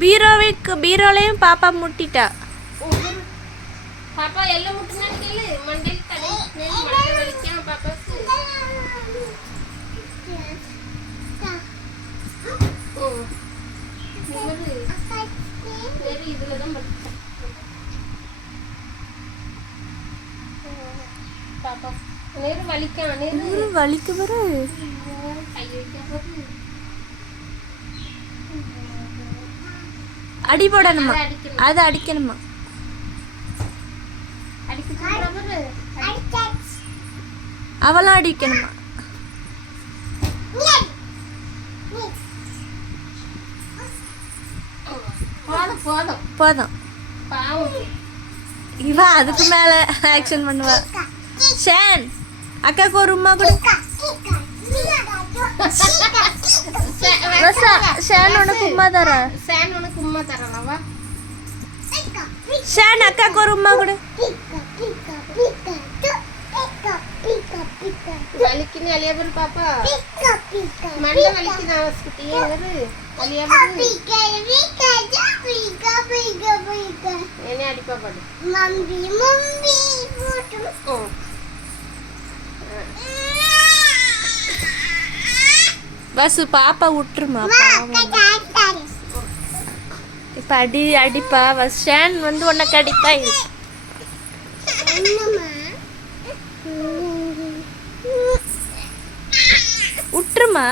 பீரோவைக்கு பீரோலையும் பாப்பா முட்டிட்டா. பாப்பா எல்லாம் முட்டுனா கேளு. மண்டையில் தடை நெல் மண்டை வலிக்கும் பாப்பாவுக்கு. பாப்பா நேரு வலிக்கும் நேரு. வலிக்கு வரு. கை வைக்க அடி போடணுமா? அதை அடிக்கணும்? அவளும் அடிக்கணுமா? போதும் இவ அதுக்கு மேல ஆக்ஷன் பண்ணுவா. ஷேன் அக்காக்கு ஒரு உமா கூட. ஷேன் உனக்கு உமா தர சேன் உனக்கு உமா தரலாவா ஷேன் அக்காக்கு ஒரு உமா கூட. வலிக்குன்னு அழியா பேரு பாப்பா. மண்டை வலிக்குது அவஸ்குட்டி ஏறு அழியா பேரு என்ன அடிப்பா பாடு. போட்டு ஓ பஸ் பாப்பா விட்டுருமா பாவம். இப்ப அடி அடிப்பா. பஸ் ஷேன் வந்து உனக்கு அடிப்பா விட்டுருமா